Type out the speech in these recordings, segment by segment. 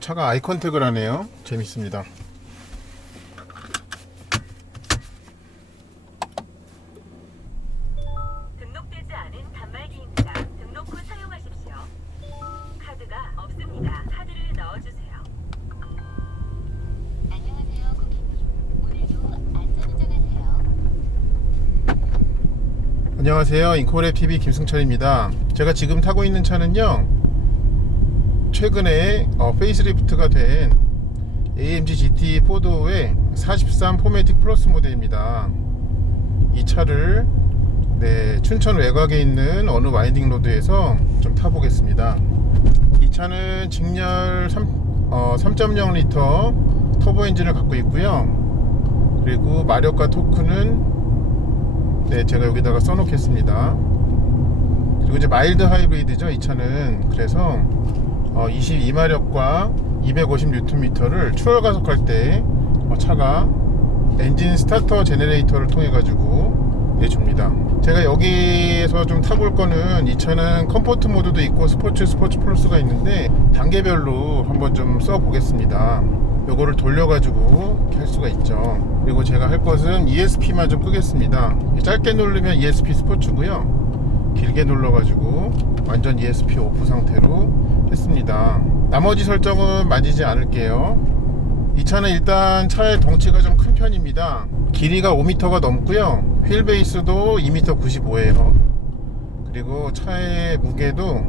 차가 아이 컨택을 하네요. 재밌습니다. 등록되지 않은 단말기입니다. 등록 후 사용하십시오. 카드가 없습니다. 카드를 넣어주세요. 안녕하세요, 고객님. 오늘도 안전운전하세요. 안녕하세요. 인코랩 TV 김승철입니다. 제가 지금 타고 있는 차는요, 최근에 페이스리프트가 된 AMG GT 4도의 43 포매틱 플러스 모델입니다. 이 차를 춘천 외곽에 있는 어느 와인딩 로드에서 좀 타보겠습니다. 이 차는 직렬 3.0L 터보 엔진을 갖고 있고요. 그리고 마력과 토크는 제가 여기다가 써놓겠습니다. 그리고 이제 마일드 하이브리드죠, 이 차는. 그래서 22마력과 250Nm를 추월 가속할 때 차가 엔진 스타터 제너레이터를 통해 가지고 내줍니다. 제가 여기에서 좀 타볼 거는, 이 차는 컴포트 모드도 있고 스포츠 플러스가 있는데 단계별로 한번 좀 써 보겠습니다. 요거를 돌려 가지고 할 수가 있죠. 그리고 제가 할 것은 ESP만 좀 끄겠습니다. 짧게 누르면 ESP 스포츠고요, 길게 눌러 가지고 완전 ESP 오프 상태로 했습니다. 나머지 설정은 만지지 않을게요. 이 차는 일단 차의 덩치가 좀 큰 편입니다. 길이가 5m가 넘고요, 휠 베이스도 2m 95예요 그리고 차의 무게도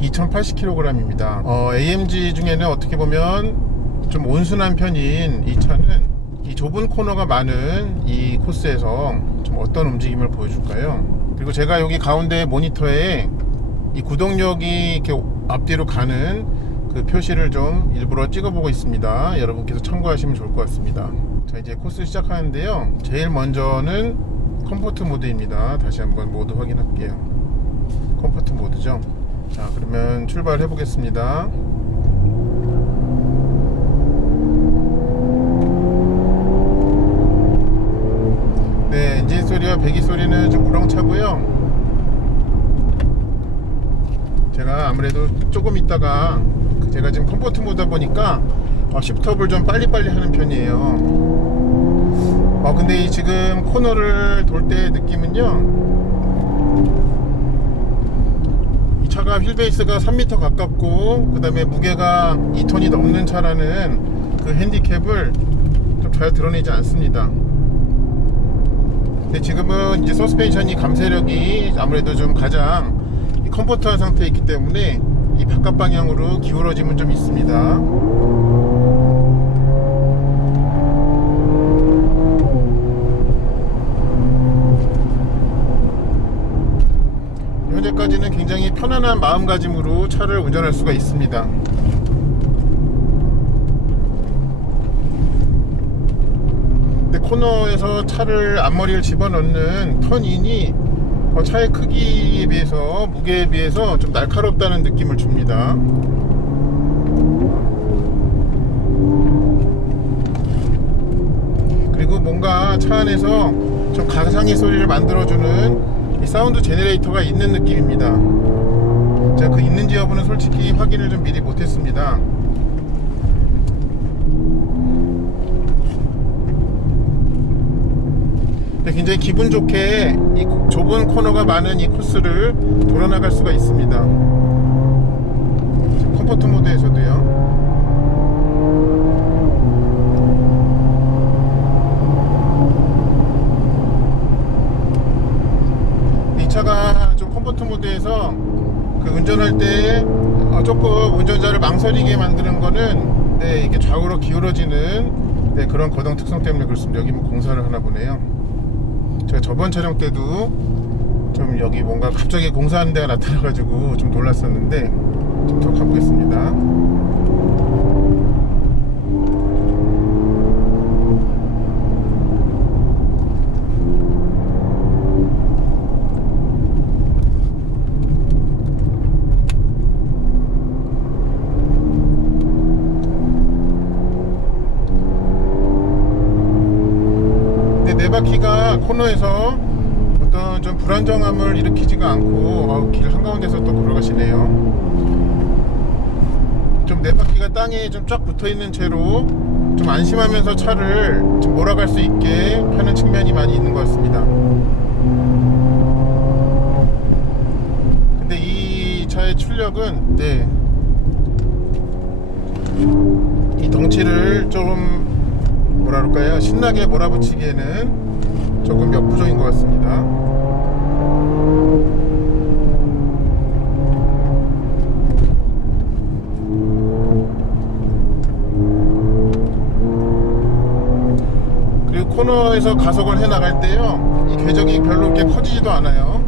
2080kg입니다. AMG 중에는 어떻게 보면 좀 온순한 편인 이 차는 이 좁은 코너가 많은 이 코스에서 좀 어떤 움직임을 보여줄까요? 그리고 제가 여기 가운데 모니터에 이 구동력이 이렇게 앞뒤로 가는 그 표시를 좀 일부러 찍어보고 있습니다. 여러분께서 참고하시면 좋을 것 같습니다. 자, 이제 코스 시작하는데요, 제일 먼저는 컴포트 모드입니다. 다시 한번 모드 확인할게요. 컴포트 모드죠. 자, 그러면 출발해 보겠습니다. 엔진 소리와 배기 소리는 좀 우렁차고요. 제가 아무래도 조금 있다가 제가 지금 컴포트 모드다 보니까 시프트업을 좀 빨리빨리 하는 편이에요. 근데 지금 코너를 돌 때 느낌은요, 이 차가 휠베이스가 3m 가깝고 그 다음에 무게가 2톤이 넘는 차라는 그 핸디캡을 좀 잘 드러내지 않습니다. 근데 지금은 이제 서스펜션이 감쇄력이 아무래도 좀 가장 컴포트한 상태에 있기 때문에 이 바깥 방향으로 기울어짐은 좀 있습니다. 현재까지는 굉장히 편안한 마음가짐으로 차를 운전할 수가 있습니다. 근데 코너에서 차를 앞머리를 집어넣는 턴인이 차의 크기에 비해서, 무게에 비해서 좀 날카롭다는 느낌을 줍니다. 그리고 뭔가 차 안에서 좀 가상의 소리를 만들어주는 이 사운드 제너레이터가 있는 느낌입니다. 제가 그 있는지 여부는 솔직히 확인을 좀 미리 못했습니다. 굉장히 기분 좋게 이 좁은 코너가 많은 이 코스를 돌아나갈 수가 있습니다. 컴포트 모드에서도요. 이 차가 좀 컴포트 모드에서 그 운전할 때 조금 운전자를 망설이게 만드는 거는 이게 좌우로 기울어지는 그런 거동 특성 때문에 그렇습니다. 여기 뭐 공사를 하나 보네요. 제가 저번 촬영 때도 좀 여기 뭔가 갑자기 공사하는 데가 나타나가지고 좀 놀랐었는데, 좀 더 가보겠습니다. 네 바퀴가 코너에서 어떤 좀 불안정함을 일으키지가 않고 길 한가운데서 또 걸어가시네요. 좀 네 바퀴가 땅에 좀 쫙 붙어 있는 채로 좀 안심하면서 차를 좀 몰아갈 수 있게 하는 측면이 많이 있는 것 같습니다. 근데 이 차의 출력은 이 덩치를 좀 뭐라 그럴까요, 신나게 몰아붙이기에는 조금 역부족인 것 같습니다. 그리고 코너에서 가속을 해 나갈 때요, 이 궤적이 별로 그렇게 커지지도 않아요.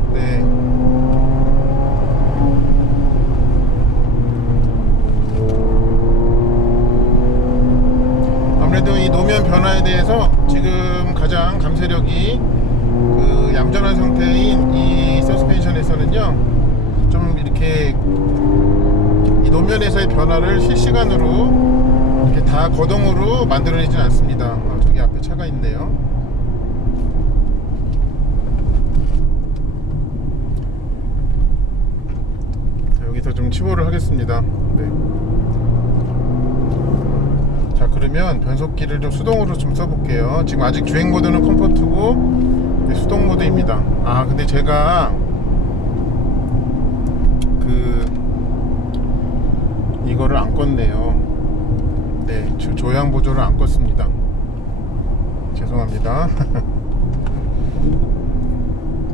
아무래도 이 노면 변화에 대해서 지금 가장 감쇄력이 그 얌전한 상태인 이 서스펜션에서는요, 좀 이렇게 이 노면에서의 변화를 실시간으로 이렇게 다 거동으로 만들어내지는 않습니다. 저기 앞에 차가 있네요. 자, 여기서 좀 치보를 하겠습니다. 자, 그러면 변속기를 좀 수동으로 좀 써볼게요. 지금 아직 주행 모드는 컴포트고 수동 모드입니다. 근데 제가 이거를 안 껐네요. 조향 보조를 안 껐습니다. 죄송합니다.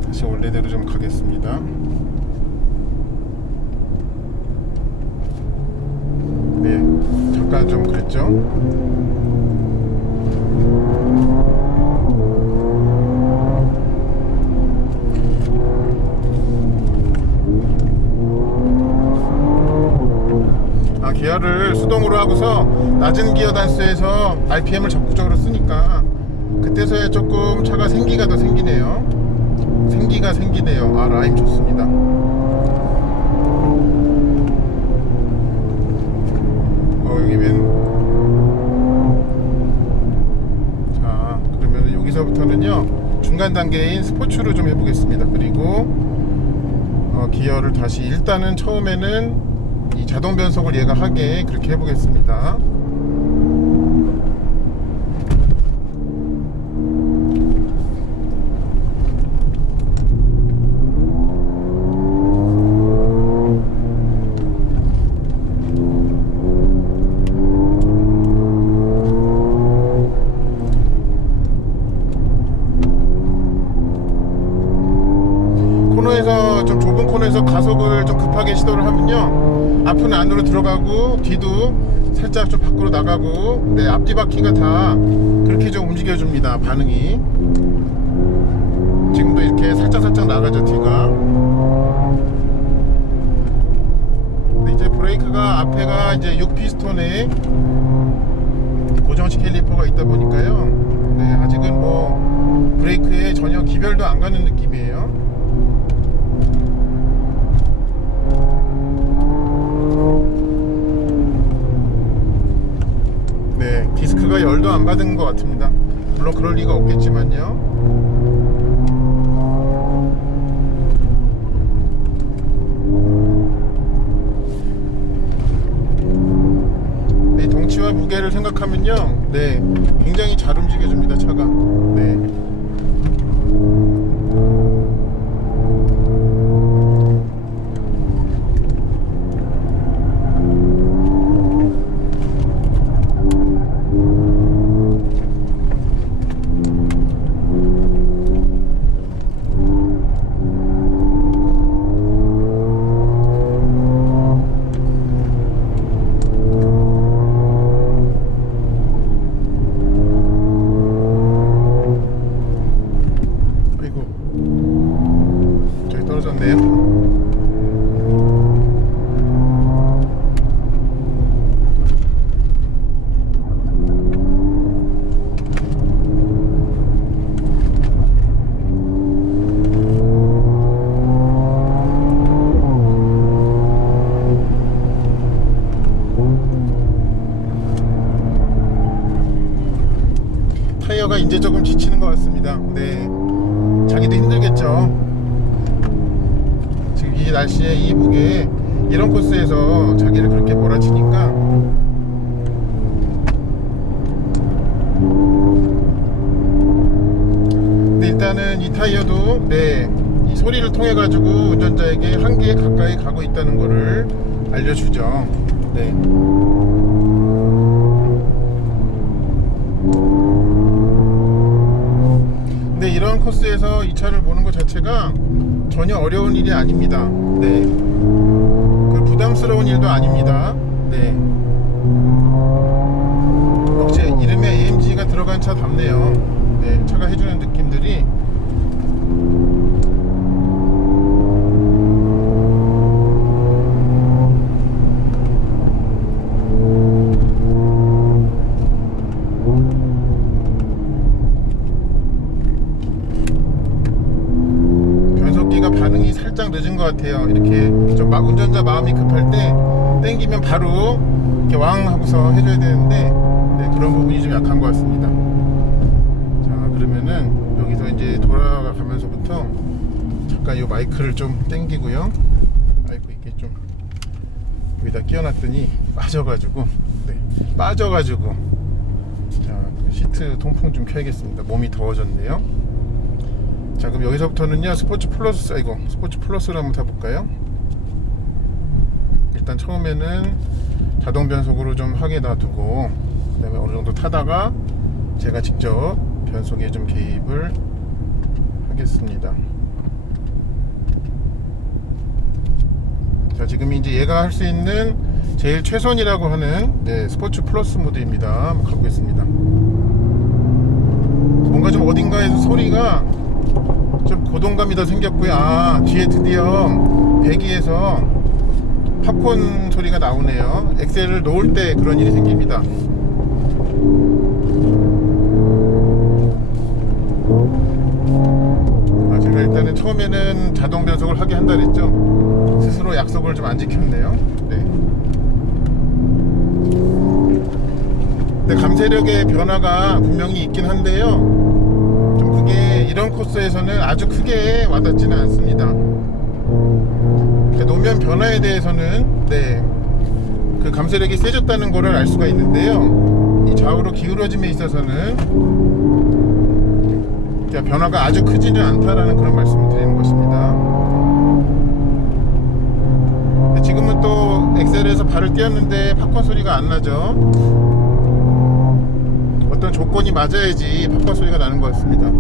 다시 원래대로 좀 가겠습니다. 잠깐 좀 그랬죠. 기어를 수동으로 하고서 낮은 기어 단수에서 RPM을 적극적으로 쓰니까 그때서야 조금 차가 생기가 더 생기네요. 라임 좋습니다. 자, 그러면 여기서부터는요, 중간 단계인 스포츠로 좀 해보겠습니다. 그리고 기어를 다시, 일단은 처음에는 이 자동 변속을 얘가 하게 그렇게 해보겠습니다. 코너에서 좀 좁은 코너에서 가속을 좀 급하게 시도를 하면요, 앞은 안으로 들어가고 뒤도 살짝 좀 밖으로 나가고, 앞뒤 바퀴가 다 그렇게 좀 움직여줍니다. 반응이 지금도 이렇게 살짝 나가죠, 뒤가. 근데 이제 브레이크가 앞에가 이제 6피스톤에 고정식 캘리퍼가 있다 보니까요, 아직은 뭐 브레이크에 전혀 기별도 안 가는 느낌이에요. 디스크가 열도 안 받은 것 같습니다. 물론 그럴 리가 없겠지만요. 이 덩치와 무게를 생각하면요, 굉장히 잘 움직여줍니다, 차가. 타이어가 이제 조금 지치는 것 같습니다. 자기도 힘들겠죠. 지금 이 날씨에 이 무게에 이런 코스에서 자기를 그렇게 몰아치니까 근데 일단은 이 타이어도 이 소리를 통해 가지고 운전자에게 한계에 가까이 가고 있다는 거를 알려주죠. 근데 이런 코스에서 이 차를 보는 것 자체가 전혀 어려운 일이 아닙니다. 그 부담스러운 일도 아닙니다. 역시 이름에 AMG가 들어간 차답네요. 차가 해주는 느낌들이 변속기가 반응이 살짝 늦은 것 같아요. 이렇게 좀 막 운전자 마음이 급할 때 땡기면 바로 이렇게 왕 하고서 해줘야 되는데 그런 부분이 좀 약한 것 같습니다. 자, 그러면은 여기서 이제 돌아가면서부터 잠깐 이 마이크를 좀 땡기고요. 마이크 이렇게 좀 여기다 끼워놨더니 빠져가지고 자, 시트 통풍 좀 켜야겠습니다. 몸이 더워졌네요. 자, 그럼 여기서부터는요 스포츠 플러스를 한번 타볼까요? 일단 처음에는 자동 변속으로 좀 하게 놔두고 그 다음에 어느 정도 타다가 제가 직접 변속에 좀 개입을 하겠습니다. 자, 지금 이제 얘가 할 수 있는 제일 최선이라고 하는 스포츠 플러스 모드입니다. 한번 가보겠습니다. 뭔가 좀 어딘가에서 소리가 좀 고동감이 더 생겼고요. 뒤에 드디어 배기에서 팝콘 소리가 나오네요. 엑셀을 놓을 때 그런 일이 생깁니다. 제가 일단은 처음에는 자동 변속을 하게 한다 그랬죠. 스스로 약속을 좀 안 지켰네요. 근데 감세력의 변화가 분명히 있긴 한데요, 좀 그게 이런 코스에서는 아주 크게 와닿지는 않습니다. 노면 변화에 대해서는 그 감세력이 세졌다는 것을 알 수가 있는데요, 이 좌우로 기울어짐에 있어서는 변화가 아주 크지는 않다라는 그런 말씀을 드리는 것입니다. 지금은 또 엑셀에서 발을 띄었는데 팝콘 소리가 안 나죠. 어떤 조건이 맞아야지 팝콘 소리가 나는 것 같습니다.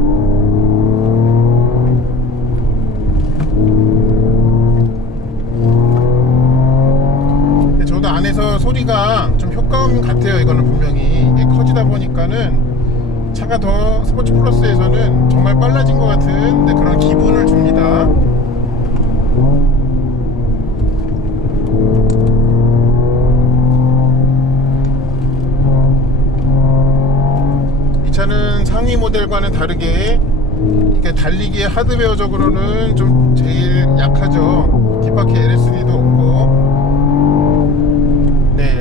저도 안에서 소리가 좀 효과음 같아요. 이거는 분명히 이게 커지다 보니까는 차가 더 스포츠 플러스에서는 정말 빨라진 것 같은 그런 기분을 줍니다. 이 차는 상위 모델과는 다르게 이렇게 달리기의 하드웨어적으로는 좀 제일 약하죠. 뒷바퀴 LSD도 없고,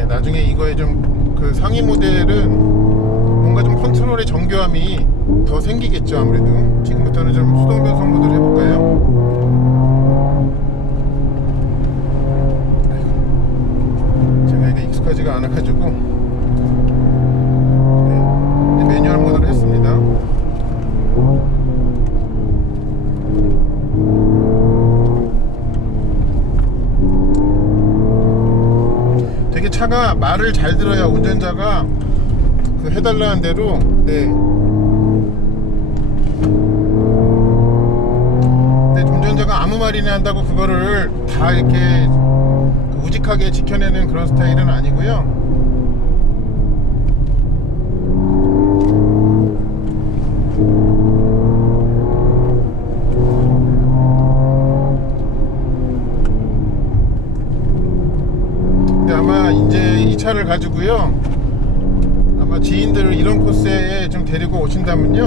나중에 이거에 좀 그 상위 모델은 뭔가 좀 컨트롤의 정교함이 더 생기겠죠. 아무래도 지금부터는 좀 수동 변속 모드를 해볼까요? 제가 이게 익숙하지가 않아가지고 매뉴얼 모드로 했습니다. 되게 차가 말을 잘 들어야 운전자가 그 해달라는 대로 운전자가 아무 말이나 한다고 그거를 다 이렇게 우직하게 지켜내는 그런 스타일은 아니고요. 아마 이제 이 차를 가지고요, 아마 지인들을 이런 코스에 좀 데리고 오신다면요,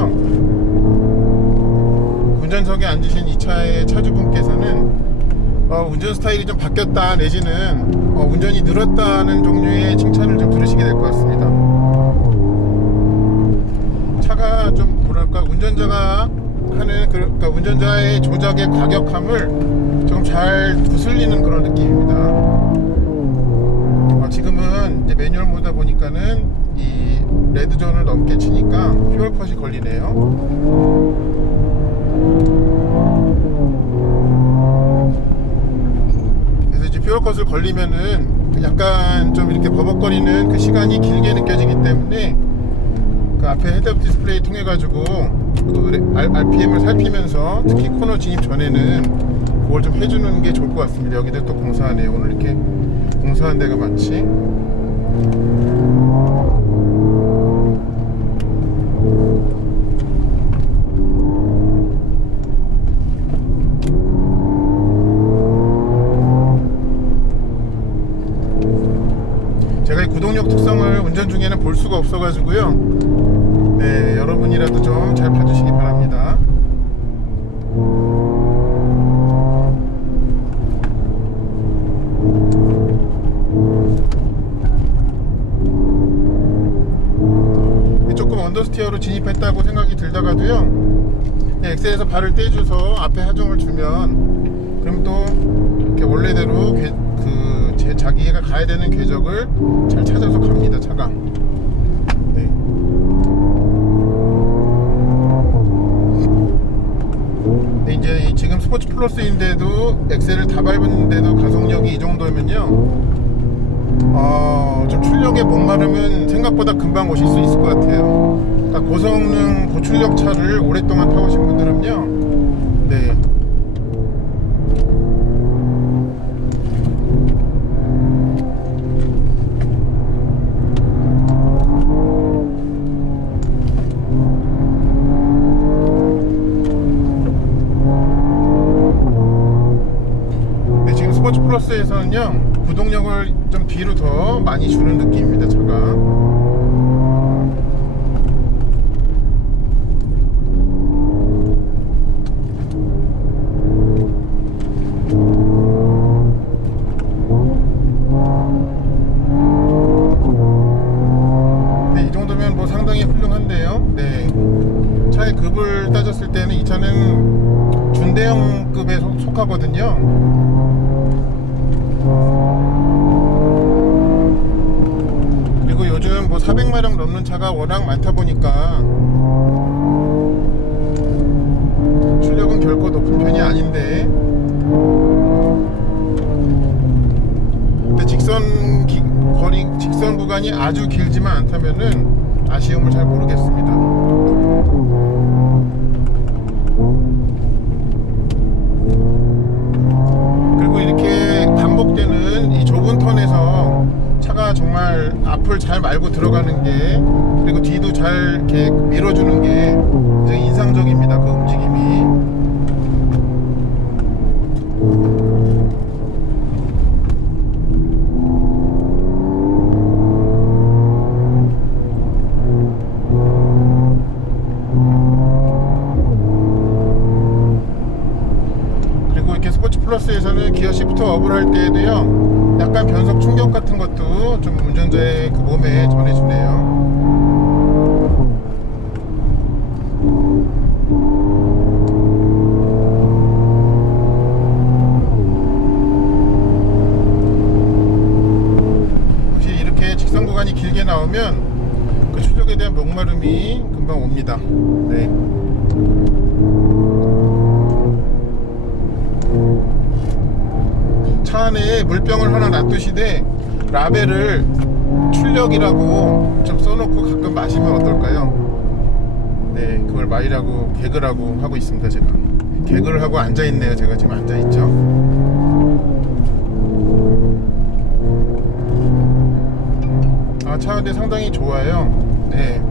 운전석에 앉으신 이 차의 차주분께서는 운전 스타일이 좀 바뀌었다 내지는 운전이 늘었다는 종류의 칭찬을 좀 들으시게 될 것 같습니다. 차가 좀 뭐랄까 운전자가 하는 그러니까 운전자의 조작의 과격함을 좀 잘 구슬리는 그런 느낌입니다. 보니까는 이 레드존을 넘게 치니까 퓨얼컷이 걸리네요. 그래서 이제 퓨얼컷을 걸리면은 약간 좀 이렇게 버벅거리는 그 시간이 길게 느껴지기 때문에 그 앞에 헤드업 디스플레이 통해 가지고 그 RPM을 살피면서 특히 코너 진입 전에는 그걸 좀 해주는 게 좋을 것 같습니다. 여기도 또 공사하네요. 오늘 이렇게 공사한 데가 많지. 제가 이 구동력 특성을 운전 중에는 볼 수가 없어 가지고요. 네, 여러분이라도 좀 잘 봐주시기 바랍니다. 조금 언더스티어로 진입했다고 생각이 들다가도요, 네, 엑셀에서 발을 떼줘서 앞에 하중을 주면 그럼 또 이렇게 원래대로 자기가 가야 되는 궤적을 잘 찾아서 갑니다, 차가. 네. 근데 이제 지금 스포츠 플러스인데도 엑셀을 다 밟았는데도 가속력이 이 정도면요, 좀 출력에 목마르면 생각보다 금방 오실 수 있을 것 같아요. 그러니까 고성능 고출력 차를 오랫동안 타보신 분들은요, 네, 지금 스포츠 플러스에서는요, 구동력을 좀 뒤로 더 많이 주는 느낌입니다, 차가. 네, 이 정도면 뭐 상당히 훌륭한데요. 네, 차의 급을 따졌을 때는 이 차는 준대형급에 속하거든요. 그리고 요즘 뭐 400마력 넘는 차가 워낙 많다 보니까 출력은 결코 높은 편이 아닌데, 근데 직선 구간이 아주 길지만 않다면은 아쉬움을 잘 모르겠습니다. 그리고 이렇게 반복되는 이 좁은 턴에서 차가 정말 앞을 잘 말고 들어가는 게, 그리고 뒤도 잘 이렇게 밀어주는 게 굉장히 인상적입니다, 그 움직임이. 그리고 이렇게 스포츠 플러스에서는 기어 시프트 업을 할 때에도요, 약간 변속 충격 같은 것도 좀 운전자의 그 몸에 전해주네요. 확실히 이렇게 직선 구간이 길게 나오면 그 출력에 대한 목마름이 금방 옵니다. 네. 차 안에 물병을 하나 놔두시되 라벨을 출력이라고 좀 써놓고 가끔 마시면 어떨까요? 네, 그걸 마이라고 개그라고 하고 있습니다. 제가 개그를 하고 앉아있네요. 제가 지금 앉아있죠. 차 근데 상당히 좋아요. 네,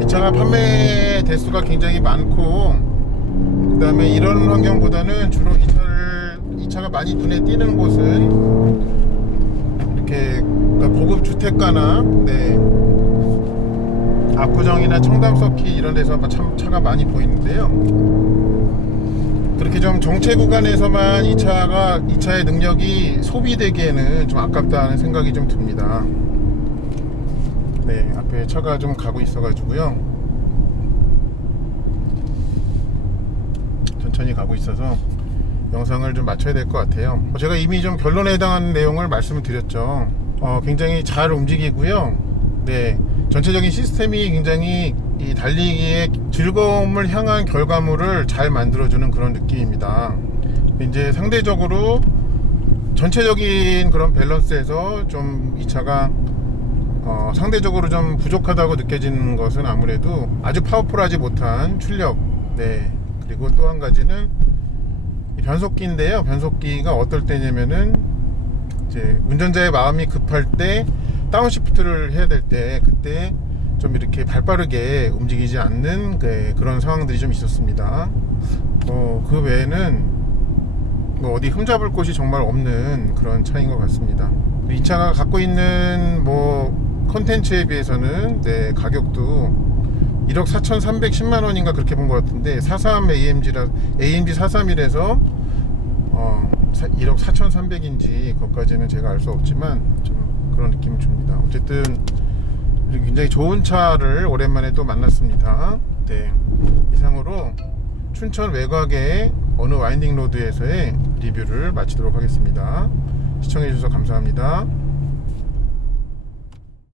이 차가 판매 대수가 굉장히 많고, 그 다음에 이런 환경보다는 주로 이 차가 많이 눈에 띄는 곳은 이렇게 고급 주택가나, 네, 압구정이나 청담 서킷 이런 데서 참 차가 많이 보이는데요. 그렇게 좀 정체 구간에서만 이 차의 능력이 소비되기에는 좀 아깝다는 생각이 좀 듭니다. 네, 앞에 차가 좀 가고 있어 가지고요, 천천히 가고 있어서 영상을 좀 마쳐야 될 것 같아요. 제가 이미 좀 결론에 해당하는 내용을 말씀을 드렸죠. 굉장히 잘 움직이고요. 네, 전체적인 시스템이 굉장히 이 달리기의 즐거움을 향한 결과물을 잘 만들어주는 그런 느낌입니다. 이제 상대적으로 전체적인 그런 밸런스에서 좀 이 차가 상대적으로 좀 부족하다고 느껴지는 것은 아무래도 아주 파워풀하지 못한 출력, 네, 그리고 또 한 가지는 이 변속기인데요. 변속기가 어떨 때냐면은 이제 운전자의 마음이 급할 때 다운시프트를 해야 될 때 그때 좀 이렇게 발빠르게 움직이지 않는 그런 상황들이 좀 있었습니다. 그 외에는 뭐 어디 흠잡을 곳이 정말 없는 그런 차인 것 같습니다. 이 차가 갖고 있는 뭐 컨텐츠에 비해서는 네, 가격도 1억 4,310만 원인가 그렇게 본 것 같은데 43 AMG 431에서 1억 4,300인지 그것까지는 제가 알 수 없지만 좀 그런 느낌을 줍니다. 어쨌든 굉장히 좋은 차를 오랜만에 또 만났습니다. 네, 이상으로 춘천 외곽의 어느 와인딩 로드에서의 리뷰를 마치도록 하겠습니다. 시청해 주셔서 감사합니다.